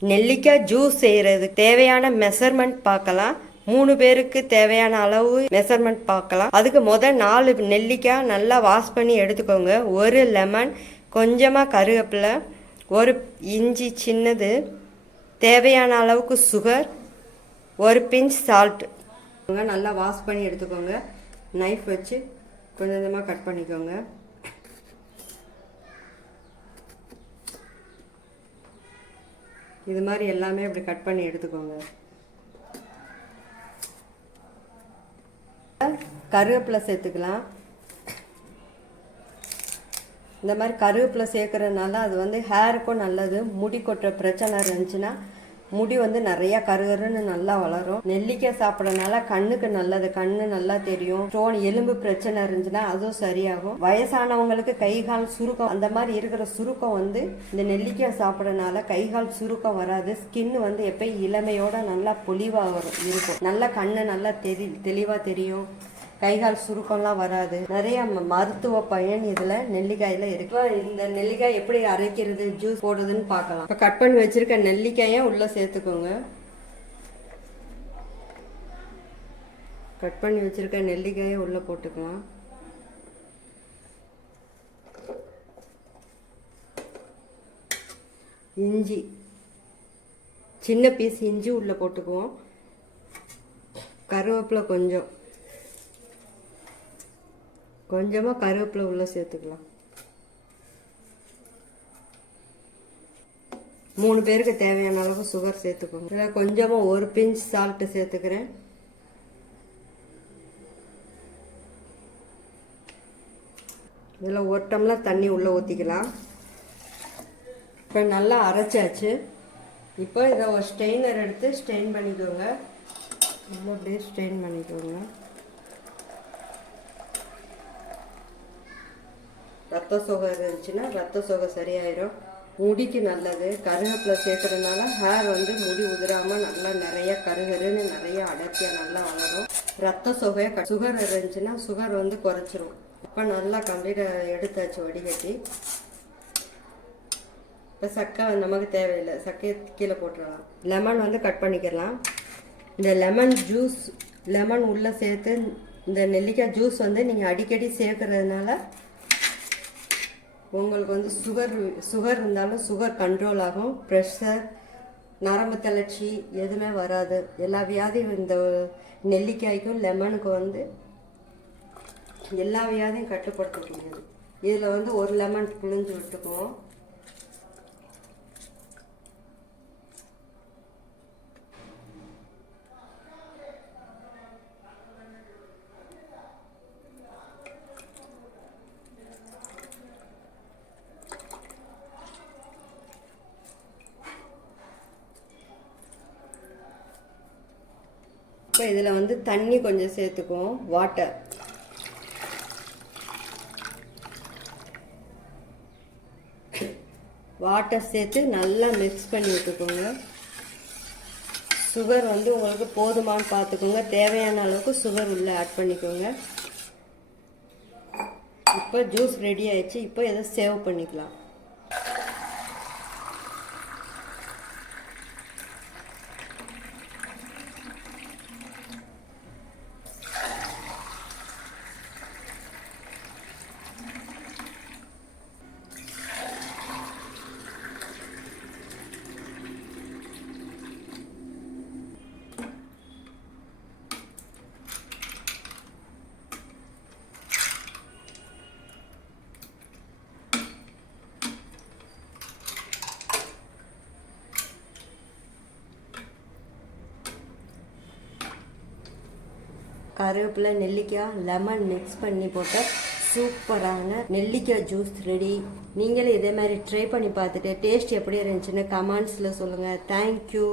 நெல்லிக்காய் ஜூஸ் செய்யறதுக்கு தேவையான மெஷர்மெண்ட் பார்க்கலாம். மூணு பேருக்கு தேவையான அளவு மெஷர்மெண்ட் பார்க்கலாம். அதுக்கு முதல் நாலு நெல்லிக்காய் நல்லா வாஷ் பண்ணி எடுத்துக்கோங்க. ஒரு லெமன் கொஞ்சமாக கருவேப்பிலை ஒரு இஞ்சி சின்னது தேவையான அளவுக்கு சுகர் ஒரு பிஞ்ச் சால்ட் நல்லா வாஷ் பண்ணி எடுத்துக்கோங்க. நைஃப் வச்சு கொஞ்சம் கொஞ்சமாக கட் பண்ணிக்கோங்க. இது மாதிரி எல்லாமே இப்படி கட் பண்ணி எடுத்துக்கோங்க. கருவேப்பிலை சேர்த்துக்கலாம். இந்த மாதிரி கருவேப்பிலை சேர்க்குறதுனால அது வந்து ஹேருக்கும் நல்லது முடி கொட்டுற பிரச்சனை இருந்துச்சுன்னா முடி வந்து நிறைய கருகருன்னு நல்லா வளரும். நெல்லிக்காய் சாப்பிட்றதுனால கண்ணுக்கு நல்லது. கண்ணு நல்லா தெரியும். ஸ்டோன் எலும்பு பிரச்சனை இருந்துச்சுன்னா அதுவும் சரியாகும். வயசானவங்களுக்கு கை கால் சுருக்கம் அந்த மாதிரி இருக்கிற சுருக்கம் வந்து இந்த நெல்லிக்காய் சாப்பிட்றதுனால கை கால் சுருக்கம் வராது. ஸ்கின் வந்து எப்பயும் இளமையோட நல்லா பொலிவாக வரும் இருக்கும். நல்லா கண்ணு நல்லா தெரி தெளிவாக தெரியும். கைகால் சுருக்கம்லாம் வராது. நிறைய ம- மருத்துவ பயன் இதுல நெல்லிக்காயில இருக்கு. இந்த நெல்லிக்காய் எப்படி அரைக்கிறது ஜூஸ் போடுறதுன்னு பார்க்கலாம். இப்போ கட் பண்ணி வச்சிருக்க நெல்லிக்காயை உள்ள சேர்த்துக்கோங்க. கட் பண்ணி வச்சிருக்க நெல்லிக்காயை உள்ள போட்டுக்கலாம். இஞ்சி. சின்ன பீஸ் இஞ்சி உள்ள போட்டுக்குவோம். கருவேப்பிலை கொஞ்சம். கொஞ்சமாக கருவேப்பிலை உள்ளே சேர்த்துக்கலாம். மூணு பேருக்கு தேவையான அளவு சுகர் சேர்த்துக்கோங்க. இதில் கொஞ்சமாக ஒரு பிஞ்ச் சால்ட்டு சேர்த்துக்கிறேன். இதில் ஒரு டம்ளர் தண்ணி உள்ளே ஊற்றிக்கலாம் இப்போ நல்லா அரைச்சாச்சு. இப்போ இதை ஒரு ஸ்ட்ரெயினர் எடுத்து ஸ்டெயின் பண்ணிக்கோங்க. நல்லா அப்படியே ஸ்ட்ரெயின் பண்ணிக்கோங்க. ரத்த சோகை இருந்துச்சுன்னா ரத்த சோகை சரியாயிரும். முடிக்கு நல்லது. கருவேப்பிலை சேர்க்கறதுனால ஹேர் வந்து முடி உதிராமல் நல்லா நிறைய கருகருன்னு நிறைய அடர்த்தியாக நல்லா வளரும். ரத்த சோகை சுகர் இருந்துச்சுன்னா சுகர் வந்து குறைச்சிரும். இப்போ நல்லா கம்ப்ளீட்டாக எடுத்தாச்சு வடிகட்டி. இப்போ சக்கை நமக்கு தேவையில்லை. சக்கையை கீழே போட்டுடலாம். லெமன் வந்து கட் பண்ணிக்கலாம். இந்த லெமன் ஜூஸ் லெமன் உள்ளே சேர்த்து இந்த நெல்லிக்காய் ஜூஸ் வந்து நீங்கள் அடிக்கடி சேர்க்கறதுனால உங்களுக்கு வந்து சுகர் சுகர் இருந்தாலும் சுகர் கண்ட்ரோல் ஆகும். ப்ரெஷர் நரம்பு தளர்ச்சி எதுவுமே வராது. எல்லா வியாதியும் இந்த நெல்லிக்காய்க்கும் லெமனுக்கும் வந்து எல்லா வியாதியும் கட்டுப்படுத்தக்கூடியது இதில் வந்து ஒரு லெமன் புழிஞ்சு விட்டுக்குவோம். இப்போ இதில் வந்து தண்ணி கொஞ்சம் சேர்த்துக்குவோம். வாட்டர் வாட்டர் சேர்த்து நல்லா மிக்ஸ் பண்ணி விட்டுக்கோங்க. சுகர் வந்து உங்களுக்கு போதுமான்னு பார்த்துக்கோங்க. தேவையான அளவுக்கு சுகர் உள்ளே ஆட் பண்ணிக்கோங்க. இப்போ ஜூஸ் ரெடி ஆயிடுச்சு. இப்போ இதை சேவ் பண்ணிக்கலாம். கருவேப்பிலை நெல்லிக்காய் லெமன் மிக்ஸ் பண்ணி போட்ட சூப்பரான நெல்லிக்காய் ஜூஸ் ரெடி நீங்களும் இதே மாதிரி ட்ரை பண்ணி பார்த்துட்டு டேஸ்ட் எப்படி இருந்துச்சுன்னு கமெண்ட்ஸில் சொல்லுங்கள் தேங்க்யூ